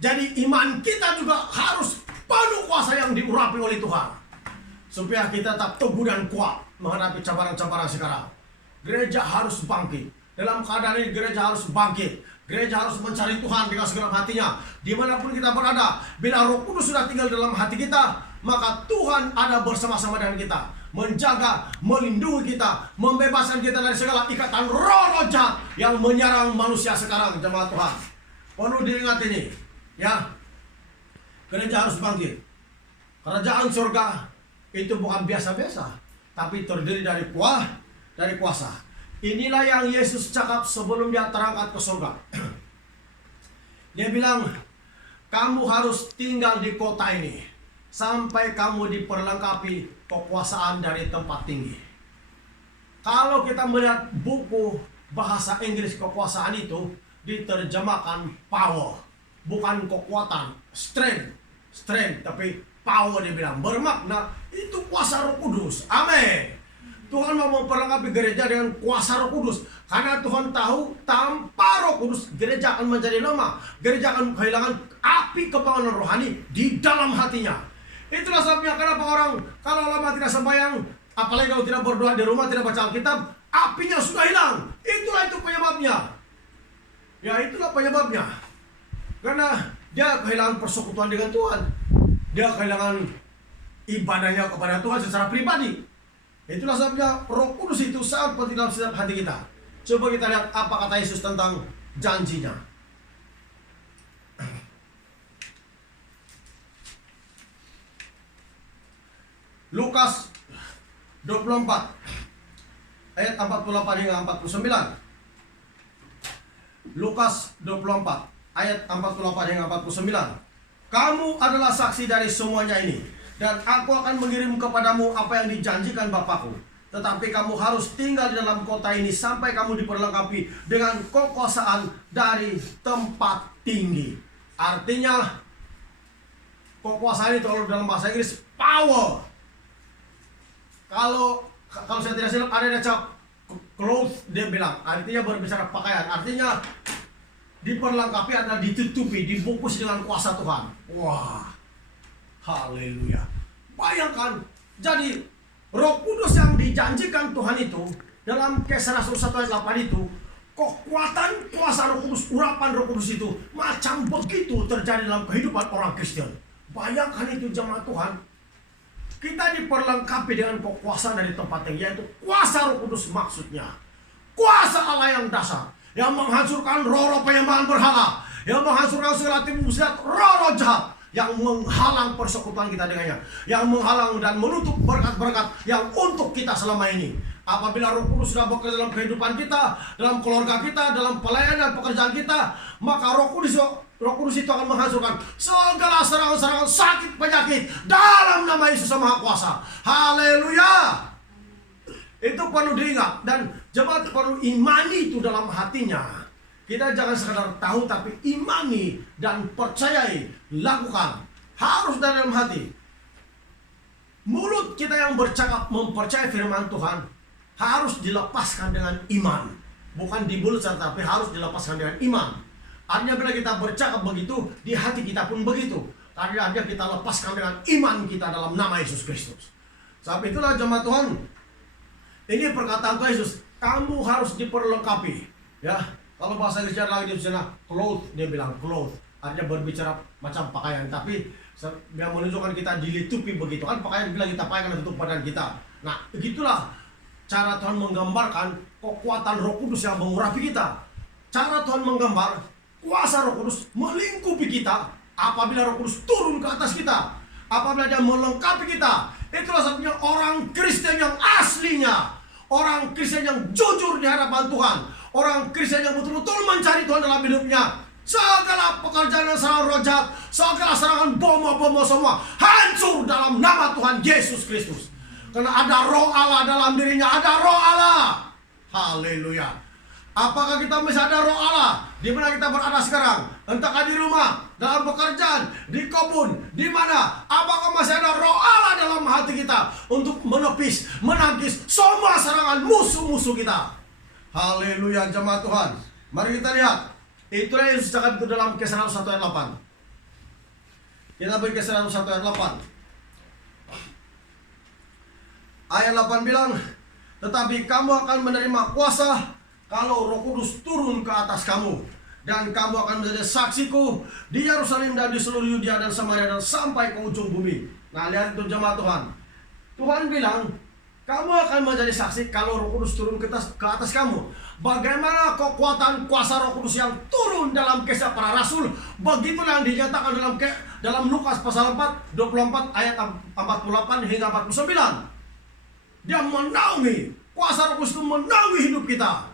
Jadi iman kita juga harus penuh kuasa yang diurapi oleh Tuhan, supaya kita tetap teguh dan kuat menghadapi cabaran-cabaran sekarang. Gereja harus bangkit. Dalam keadaan ini gereja harus bangkit. Gereja harus mencari Tuhan dengan segenap hatinya. Dimanapun kita berada, bila Roh Kudus sudah tinggal dalam hati kita, maka Tuhan ada bersama-sama dengan kita, menjaga, melindungi kita, membebaskan kita dari segala ikatan roh jahat yang menyerang manusia sekarang, jemaat Tuhan. Perlu diingat ini, ya. Gereja harus bangkit. Kerajaan surga itu bukan biasa-biasa, tapi terdiri dari kuasa. Inilah yang Yesus cakap sebelum dia terangkat ke surga. Dia bilang, kamu harus tinggal di kota ini sampai kamu diperlengkapi kekuasaan dari tempat tinggi. Kalau kita melihat buku bahasa Inggris kekuasaan itu diterjemahkan power, bukan kekuatan, strength, tapi power dia bilang. Bermakna itu kuasa Roh Kudus. Amin. Tuhan mau memperlengkapi gereja dengan kuasa Roh Kudus. Karena Tuhan tahu tanpa Roh Kudus gereja akan menjadi lemah. Gereja akan kehilangan api kebangunan rohani di dalam hatinya. Itulah sebabnya kenapa orang kalau lama tidak sembahyang, apalagi kalau tidak berdoa di rumah, tidak baca Alkitab, apinya sudah hilang. Itulah itu penyebabnya. Ya, itulah penyebabnya. Karena dia kehilangan persekutuan dengan Tuhan. Dia kehilangan ibadahnya kepada Tuhan secara pribadi. Itulah sebabnya Roh Kudus itu sangat penting dalam setiap hati kita. Coba kita lihat apa kata Yesus tentang janjinya. Lukas 24 ayat 48 hingga 49. Lukas 24 ayat 48 hingga 49. Kamu adalah saksi dari semuanya ini, dan aku akan mengirim kepadamu apa yang dijanjikan Bapakku. Tetapi kamu harus tinggal di dalam kota ini sampai kamu diperlengkapi dengan kekuasaan dari tempat tinggi. Artinya kekuasaan itu kalau dalam bahasa Inggris power. Kalau saya tidak silap ada yang cap clothes, dia bilang artinya berbicara pakaian. Artinya diperlengkapi adalah ditutupi, dibungkus dengan kuasa Tuhan. Wah, haleluya. Bayangkan, jadi Roh Kudus yang dijanjikan Tuhan itu dalam Kisah Rasul 1 ayat 8 itu kekuatan kuasa Roh Kudus, urapan Roh Kudus itu macam begitu terjadi dalam kehidupan orang Kristen. Bayangkan itu jemaat Tuhan. Kita diperlengkapi dengan kekuasaan dari tempat tinggi, yaitu kuasa Roh Kudus maksudnya. Kuasa Allah yang dasar, yang menghancurkan roh-roh penyembahan berhala, yang menghancurkan segala tipu muslihat roh-roh jahat, yang menghalang persekutuan kita dengannya, yang menghalang dan menutup berkat-berkat yang untuk kita selama ini. Apabila Roh Kudus sudah bekerja dalam kehidupan kita, dalam keluarga kita, dalam pelayanan pekerjaan kita, maka Roh Kudus itu akan menghancurkan segala serangan-serangan sakit penyakit dalam nama Yesus yang Maha Kuasa. Haleluya. Itu perlu diingat, dan jemaat perlu imani itu dalam hatinya. Kita jangan sekadar tahu, tapi imani dan percayai, lakukan. Harus dari dalam hati. Mulut kita yang bercakap mempercayai firman Tuhan harus dilepaskan dengan iman. Bukan di mulut saja, tapi harus dilepaskan dengan iman. Artinya bila kita bercakap begitu, di hati kita pun begitu. Karena kita lepaskan dengan iman kita dalam nama Yesus Kristus. Sebab itulah jemaat Tuhan, ini perkataan Tuhan Yesus, kamu harus diperlengkapi. Ya, kalau bahasa Inggrisnya lagi di sana, cloth, dia bilang cloth. Artinya berbicara macam pakaian, tapi yang menunjukkan kita dilitupi begitu. Kan pakaian bila kita pakai karena tutup badan kita. Nah, begitulah cara Tuhan menggambarkan kekuatan Roh Kudus yang mengurapi kita. Cara Tuhan menggambar kuasa Roh Kudus melingkupi kita apabila Roh Kudus turun ke atas kita. Apabila dia melengkapi kita. Itulah sebabnya orang Kristen yang aslinya, orang Kristen yang jujur di hadapan Tuhan, orang Kristen yang betul-betul mencari Tuhan dalam hidupnya, segala pekerjaan yang serangan roh jahat, segala serangan bom semua hancur dalam nama Tuhan Yesus Kristus. Karena ada roh Allah dalam dirinya, ada roh Allah. Haleluya. Apakah kita masih ada roh Allah? Di mana kita berada sekarang? Entahkah di rumah, dalam pekerjaan, di kebun, di mana? Apakah masih ada roh Allah dalam hati kita untuk menepis, menangkis semua serangan musuh-musuh kita? Haleluya jemaat Tuhan. Mari kita lihat. Itulah yang Yesus cakap itu dalam Kisah 1 ayat 8. Kita beri Kisah 1 ayat 8. Ayat 8 bilang, tetapi kamu akan menerima kuasa kalau Roh Kudus turun ke atas kamu, dan kamu akan menjadi saksiku di Yerusalem dan di seluruh Yudea dan Samaria dan sampai ke ujung bumi. Nah, lihat itu jemaat Tuhan. Tuhan bilang, kamu akan menjadi saksi kalau Roh Kudus turun ke atas kamu. Bagaimana kekuatan kuasa Roh Kudus yang turun dalam Kisah Para Rasul, begitulah yang dinyatakan dalam Lukas pasal 4, 24 ayat 48 hingga 49. Dia menaungi, kuasa Roh Kudus itu menaungi hidup kita.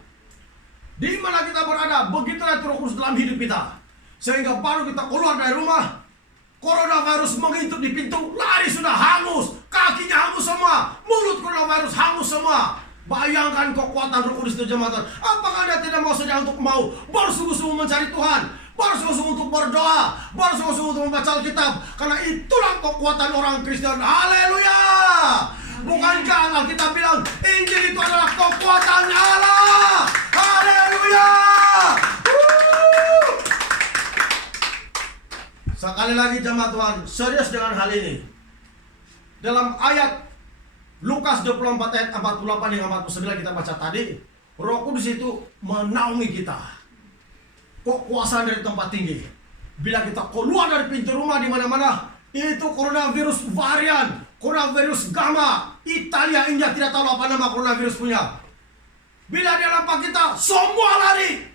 Di mana kita berada, begitulah Roh Kudus dalam hidup kita. Sehingga baru kita keluar dari rumah, coronavirus mengintip di pintu, lari sudah hangus, kakinya hangus semua, mulut coronavirus hangus semua. Bayangkan kekuatan Roh Kudus itu jemaat. Apakah Anda tidak mau saja untuk mau bersungguh-sungguh mencari Tuhan, bersungguh-sungguh untuk berdoa, bersungguh-sungguh untuk membaca Alkitab? Karena itulah kekuatan orang Kristen. Haleluya! Bukankah Alkitab bilang Injil itu adalah kekuatan Allah? Haleluya! Sekali lagi jemaat Tuhan, serius dengan hal ini. Dalam ayat Lukas 24 ayat 48 hingga 49 kita baca tadi, Roh Kudus itu menaungi kita. Kekuasaan dari tempat tinggi. Bila kita keluar dari pintu rumah di mana-mana, itu coronavirus varian, coronavirus gamma, Italia, India, tidak tahu apa nama coronavirus punya. Bila dia nampak kita, semua lari.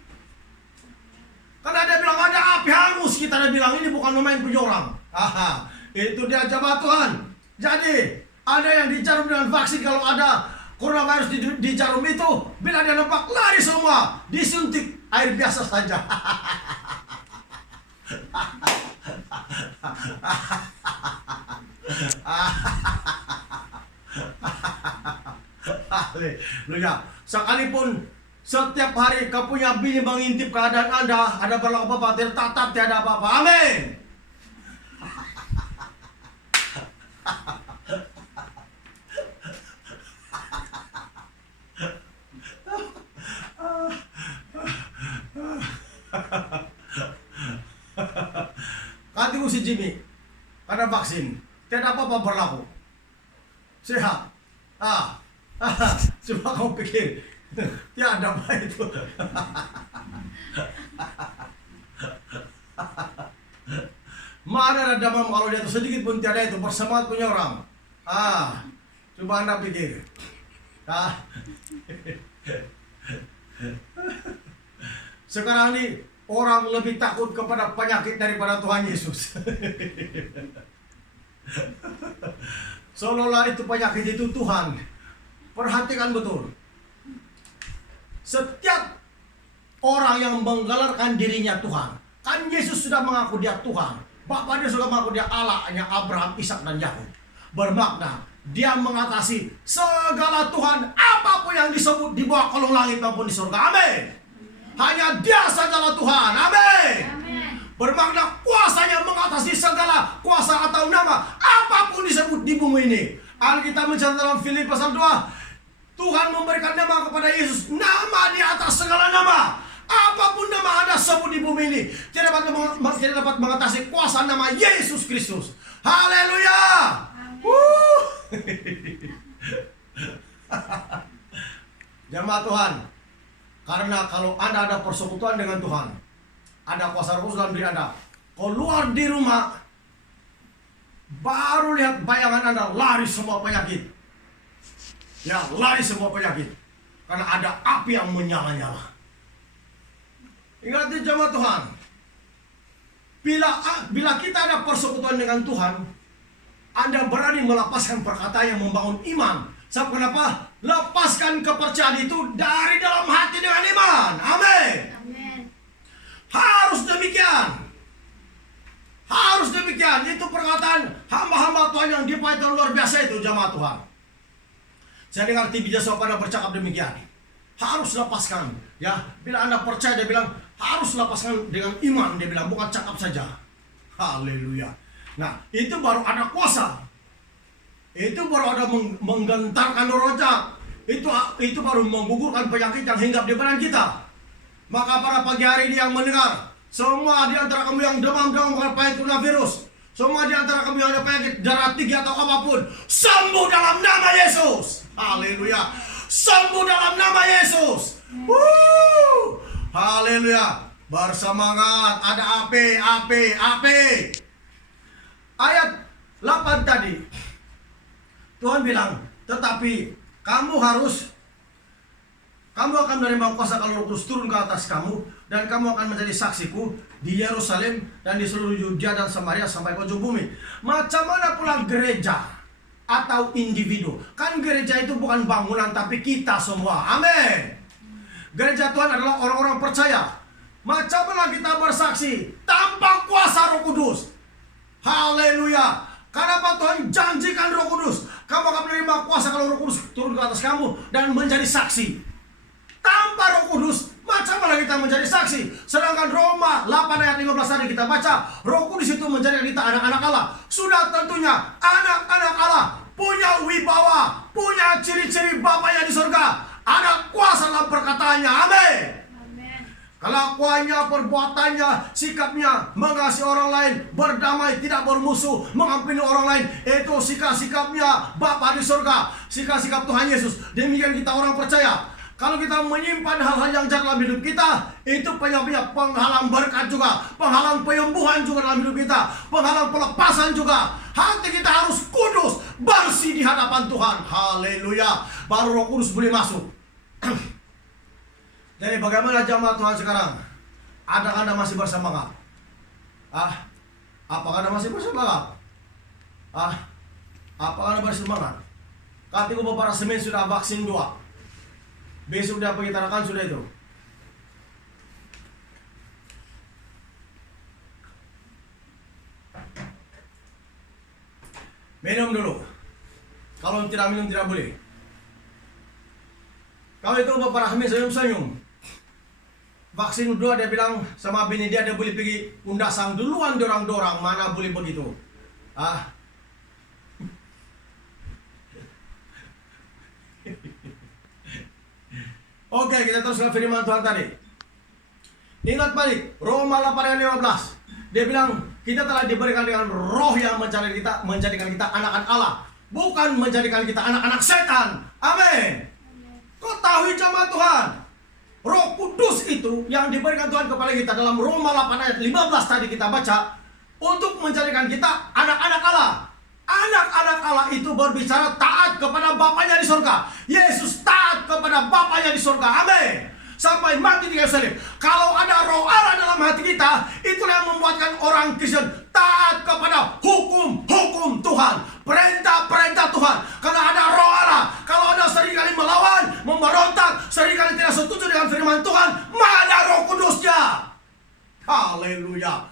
Karena dia bilang ada api hangus, kita dia bilang ini bukan main punya orang. Aha, itu dia jemaat Tuhan. Jadi ada yang dijarum dengan vaksin, kalau ada coronavirus di jarum itu, bila dia nampak lari semua, disuntik air biasa saja. Haleluya. Sekalipun setiap hari kau punya bini mengintip keadaan Anda, ada berlaku apa-apa, tetap tiada apa-apa. Amin. Katimu si Jimmy, karena vaksin, tidak apa-apa berlaku, sehat. Coba kau pikir, Tiada apa itu. Mana ada demam kalau dia itu sedikit pun tiada itu, bersemangat punya orang. Coba Anda pikir. Sekarang ini orang lebih takut kepada penyakit daripada Tuhan Yesus. Seolah-olah itu penyakit itu Tuhan. Perhatikan betul. Setiap orang yang menggelarkan dirinya Tuhan, kan Yesus sudah mengaku dia Tuhan. Bapa dia sudah mengaku dia Allahnya Abraham, Ishak dan Yakub. Bermakna dia mengatasi segala Tuhan, apapun yang disebut di bawah kolong langit maupun di surga. Amin. Hanya dia sajalah Tuhan. Amin. Bermakna kuasanya mengatasi segala kuasa atau nama apapun disebut di bumi ini. Alkitab mencatat dalam Filipi pasal 2, Tuhan memberikan nama kepada Yesus, nama di atas segala nama. Apapun nama ada sebut di bumi ini tidak dapat mengatasi kuasa nama Yesus Kristus. Haleluya. Jemaat Tuhan, karena kalau Anda ada persekutuan dengan Tuhan, ada kuasa Roh Kudus dalam diri Anda, keluar di rumah, baru lihat bayangan Anda lari semua penyakit. Ya, lari semua penyakit. Karena ada api yang menyala-nyala. Ingat jemaat Tuhan, bila kita ada persekutuan dengan Tuhan, Anda berani melepaskan perkataan yang membangun iman. Sebab kenapa? Lepaskan kepercayaan itu dari dalam hati dengan iman. Amin. Harus demikian. Harus demikian. Itu perkataan hamba-hamba Tuhan yang dipakai luar biasa itu, jemaat Tuhan. Saya dengar TV Jasa pada bercakap demikian. Harus lepaskan. Ya, bila Anda percaya, dia bilang harus lepaskan dengan iman. Dia bilang bukan cakap saja. Haleluya. Nah, itu baru ada kuasa. Itu baru ada menggentarkan roh jahat. Itu baru menggugurkan penyakit yang hinggap di badan kita. Maka pada pagi hari ini yang mendengar, semua di antara kamu yang demam-demam karena coronavirus, semua di antara kamu yang ada penyakit darah tinggi atau apapun, sembuh dalam nama Yesus. Haleluya. Sembuh dalam nama Yesus. Haleluya. Bersemangat. Ada api. Ayat 8 tadi, Tuhan bilang, tetapi kamu akan menerima kuasa kalau Roh Kudus turun ke atas kamu, dan kamu akan menjadi saksiku di Yerusalem dan di seluruh Yudea dan Samaria sampai ke ujung bumi. Macam mana pula gereja atau individu? Kan gereja itu bukan bangunan, tapi kita semua. Amin. Gereja Tuhan adalah orang-orang percaya. Macam mana kita bersaksi tanpa kuasa Roh Kudus? Haleluya. Kenapa Tuhan janjikan Roh Kudus? Kamu akan menerima kuasa kalau Roh Kudus turun ke atas kamu dan menjadi saksi. Tanpa Roh Kudus, macam mana kita menjadi saksi? Sedangkan Roma 8 ayat 15 tadi kita baca, Roh Kudus itu menjadikan kita anak-anak Allah. Sudah tentunya anak-anak Allah punya wibawa, punya ciri-ciri Bapaknya di surga. Ada kuasa dalam perkataannya. Amin. Kelakuannya, perbuatannya, sikapnya, mengasihi orang lain, berdamai, tidak bermusuh, mengampuni orang lain. Itu sikap-sikapnya Bapa di surga, sikap-sikap Tuhan Yesus. Demikian kita orang percaya. Kalau kita menyimpan hal-hal yang jahat dalam hidup kita, itu penghalang berkat juga, penghalang penyembuhan juga dalam hidup kita, penghalang pelepasan juga. Hati kita harus kudus, bersih di hadapan Tuhan. Haleluya. Baru Roh Kudus boleh masuk. Jadi bagaimana jamaah Tuhan sekarang? Adakah Anda masih bersemangat? Apakah Anda masih bersemangat? Apakah Anda bersemangat? Katiku beberapa semen sudah vaksin 2. Besok dia pergi tarakan sudah itu. Minum dulu. Kalau tidak minum tidak boleh. Kalau itu beberapa semen senyum-senyum. Vaksin 2 dia bilang sama bini dia boleh pergi undasang duluan dorang-dorang, mana boleh begitu. Oke, kita terus ke firman Tuhan tadi. Ingat balik, Roma 8 ayat 15. Dia bilang kita telah diberikan dengan roh yang menjadikan kita anak-anak Allah, bukan menjadikan kita anak-anak setan. Amin. Ketahui jemaat Tuhan, Roh Kudus itu yang diberikan Tuhan kepada kita dalam Roma 8 ayat 15 tadi kita baca, untuk menjadikan kita anak-anak Allah. Anak-anak Allah itu berbicara taat kepada Bapanya di surga. Yesus taat kepada Bapanya di surga. Amin. Sampai mati di kayu salib. Kalau ada Roh Allah dalam hati kita, itulah yang membuatkan orang Kristen taat kepada hukum-hukum Tuhan, perintah-perintah Tuhan. Karena ada Roh Allah. Kalau ada seringkali melawan, memberontak, seringkali tidak setuju dengan firman Tuhan, mana Roh Kudusnya? Haleluya.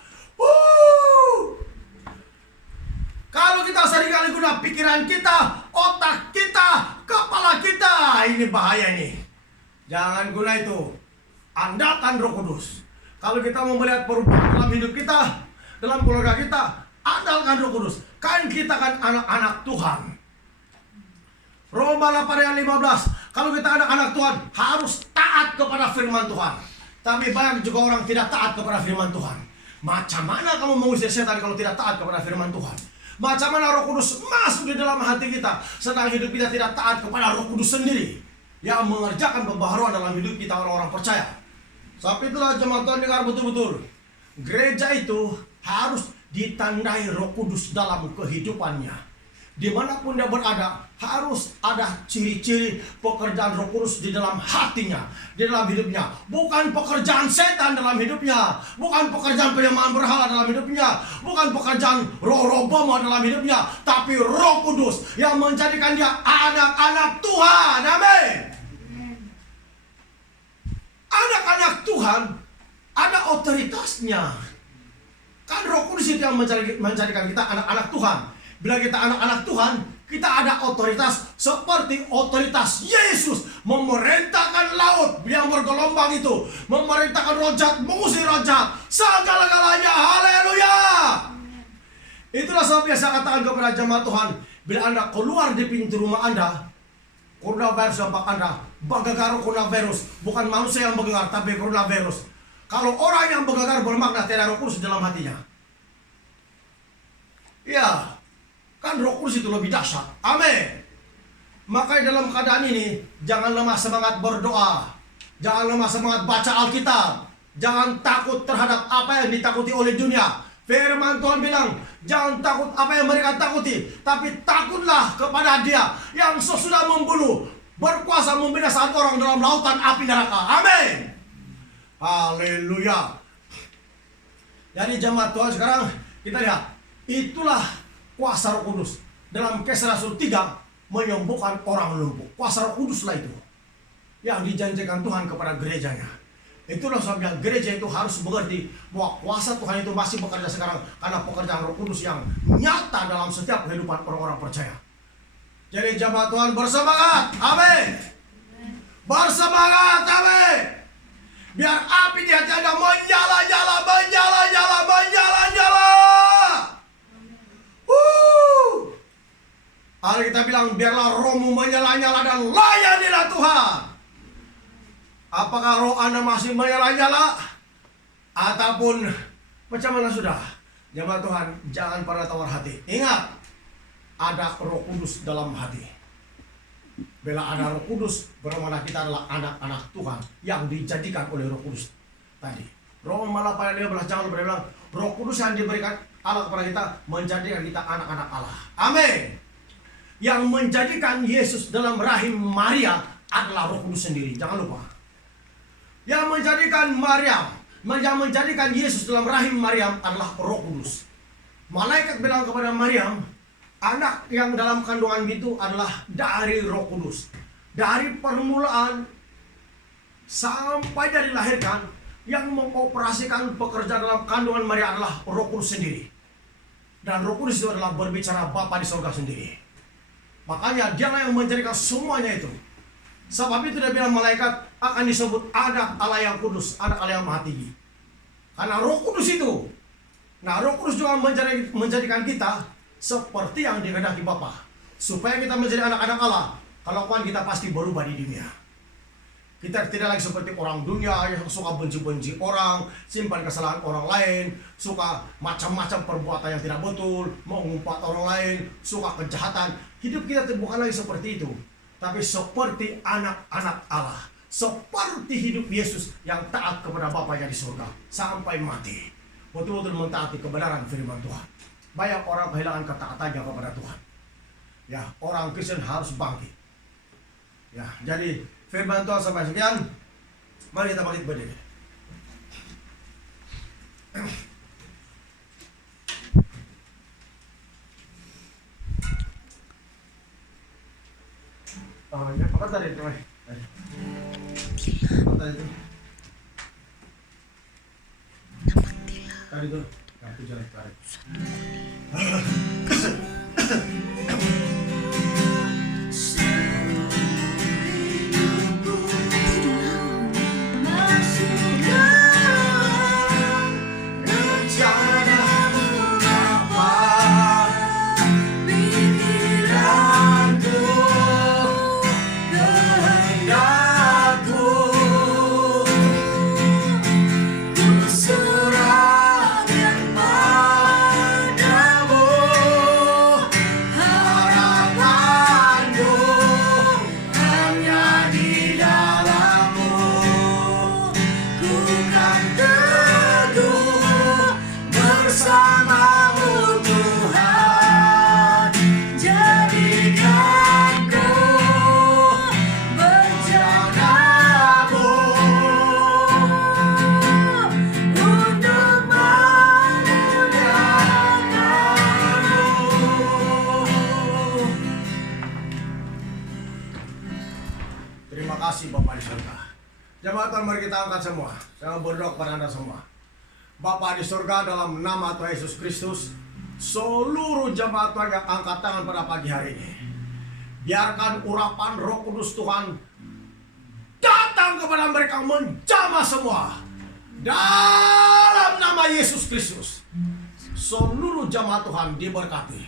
Kalau kita seringkali guna pikiran kita, otak kita, kepala kita, ini bahaya ini. Jangan guna itu. Andalkan Roh Kudus. Kalau kita mau melihat perubahan dalam hidup kita, dalam keluarga kita, andalkan Roh Kudus. Kan kita kan anak-anak Tuhan. Roma 8 ayat 15. Kalau kita anak-anak Tuhan, harus taat kepada firman Tuhan. Tapi banyak juga orang tidak taat kepada firman Tuhan. Macam mana kamu mengusir setan kalau tidak taat kepada firman Tuhan? Macam mana Roh Kudus masuk di dalam hati kita, sedang hidup kita tidak taat kepada Roh Kudus sendiri yang mengerjakan pembaharuan dalam hidup kita orang-orang percaya. Sebab itulah jemaat Tuhan, dengar betul-betul. Gereja itu harus ditandai Roh Kudus dalam kehidupannya. Dimanapun dia berada, harus ada ciri-ciri pekerjaan Roh Kudus di dalam hatinya, di dalam hidupnya. Bukan pekerjaan setan dalam hidupnya, bukan pekerjaan penyembahan berhala dalam hidupnya, bukan pekerjaan roh-roh boma dalam hidupnya, tapi Roh Kudus yang menjadikan dia anak-anak Tuhan. Amin. Anak-anak Tuhan ada otoritasnya. Kan Roh Kudus itu yang menjadikan kita anak-anak Tuhan. Bila kita anak-anak Tuhan, kita ada otoritas seperti otoritas Yesus memerintahkan laut yang bergelombang itu, memerintahkan roh jahat, mengusir roh jahat, segala-galanya. Haleluya. Itulah sebabnya saya katakan kepada jemaat Tuhan, bila Anda keluar di pintu rumah Anda, coronavirus dampak Anda, bagagar coronavirus, bukan manusia yang bergegar, tapi coronavirus. Kalau orang yang bergegar bermakna tidak Roh Kudus dalam hatinya. Ya, kan Roh Kudus itu lebih dahsyat. Amin. Makanya dalam keadaan ini, jangan lemah semangat berdoa. Jangan lemah semangat baca Alkitab. Jangan takut terhadap apa yang ditakuti oleh dunia. Firman Tuhan bilang, jangan takut apa yang mereka takuti, tapi takutlah kepada Dia yang sesudah membunuh, berkuasa membinasakan orang dalam lautan api neraka. Amin. Haleluya. Jadi jemaat Tuhan, sekarang kita lihat, itulah kuasa Roh Kudus. Dalam Kisah Rasul 3 menyembuhkan orang lumpuh. Kuasa Roh Kudus lah itu yang dijanjikan Tuhan kepada gerejanya. Itulah sebabnya gereja itu harus mengerti bahwa kuasa Tuhan itu masih bekerja sekarang, karena pekerjaan Roh Kudus yang nyata dalam setiap kehidupan orang-orang percaya. Jadi jemaat Tuhan bersemangat. Amin. Bersemangat. Amin. Biar api di hati Anda menyala-nyala, menyala-nyala, menyala-nyala. Alkitab bilang, biarlah rohmu menyala-nyala dan layanilah Tuhan. Apakah roh Anda masih menyala-nyala? Ataupun macam mana sudah? Jemaat Tuhan, jangan pernah tawar hati. Ingat, ada Roh Kudus dalam hati. Bila ada Roh Kudus, bermakna kita adalah anak-anak Tuhan yang dijadikan oleh Roh Kudus tadi. Roma 8 ayat 15, jangan lupa bilang, Roh Kudus yang diberikan Allah kepada kita menjadikan kita anak-anak Allah. Amin. Yang menjadikan Yesus dalam rahim Maria adalah Roh Kudus sendiri. Jangan lupa. Yang menjadikan yang menjadikan Yesus dalam rahim Maryam adalah Roh Kudus. Malaikat bilang kepada Maryam, anak yang dalam kandungan itu adalah dari Roh Kudus. Dari permulaan sampai dari dilahirkan, yang mengoperasikan pekerjaan dalam kandungan Maria adalah Roh Kudus sendiri. Dan Roh Kudus itu adalah berbicara Bapa di surga sendiri. Makanya dialah yang menjadikan semuanya itu. Sebab itu dia bilang malaikat akan disebut anak Allah yang kudus, anak Allah yang maha tinggi. Karena Roh Kudus itu. Nah, Roh Kudus juga menjadikan kita seperti yang dikehendaki Bapa. Supaya kita menjadi anak-anak Allah. Kelakuan kita pasti berubah di dunia. Kita tidak lagi seperti orang dunia yang suka benci-benci orang, simpan kesalahan orang lain, suka macam-macam perbuatan yang tidak betul, mengumpat orang lain, suka kejahatan. Hidup kita bukan lagi seperti itu. tapi seperti anak-anak Allah. Seperti hidup Yesus yang taat kepada Bapaknya di surga sampai mati. Betul-betul mentaati kebenaran firman Tuhan. Banyak orang kehilangan ketaatannya kepada Tuhan. Ya, orang Kristen harus bangkit. Ya, jadi firman Tuhan sampai sekian. Mari kita bangkit berdiri. Oh, ya, apa tadi itu? Apa tadi itu? Tadi itu, kartu jelek tarik. Terima kasih Bapak di surga. Jemaat Tuhan, mari kita angkat semua. Saya berdoa kepada Anda semua. Bapa di surga, dalam nama Tuhan Yesus Kristus, seluruh jemaat Tuhan yang angkat tangan pada pagi hari ini, biarkan urapan Roh Kudus Tuhan datang kepada mereka, menjamah semua dalam nama Yesus Kristus. Seluruh jemaat Tuhan diberkati.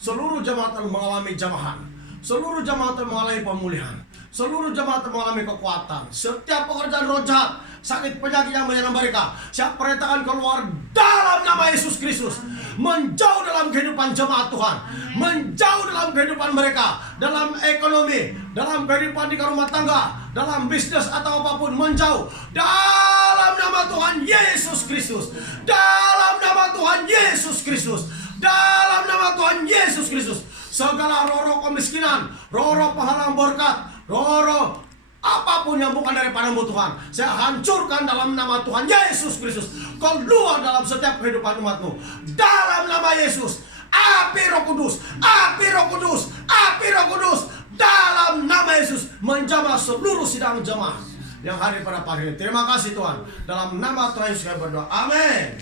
Seluruh jemaat Tuhan mengalami jamahan. Seluruh jemaat Tuhan mengalami pemulihan. Seluruh jemaat mengalami kekuatan. Setiap pekerjaan roh jahat, sakit penyakit yang menyerang mereka, saya perintahkan keluar dalam nama Yesus Kristus. Menjauh dalam kehidupan jemaat Tuhan. Menjauh dalam kehidupan mereka. Dalam ekonomi, dalam kehidupan di rumah tangga, dalam bisnis atau apapun, menjauh. Dalam nama Tuhan Yesus Kristus. Dalam nama Tuhan Yesus Kristus. Dalam nama Tuhan Yesus Kristus. Segala roh-roh kemiskinan, roh-roh penghalang berkat, roh-roh apapun yang bukan daripadamu Tuhan, saya hancurkan dalam nama Tuhan Yesus Kristus. Keluar dalam setiap kehidupan umatmu. Dalam nama Yesus. Api Roh Kudus, api Roh Kudus, api Roh Kudus. Dalam nama Yesus menjamah seluruh sidang jemaah yang hadir pada pagi ini. Terima kasih Tuhan. Dalam nama Tuhan Yesus kami berdoa. Amin.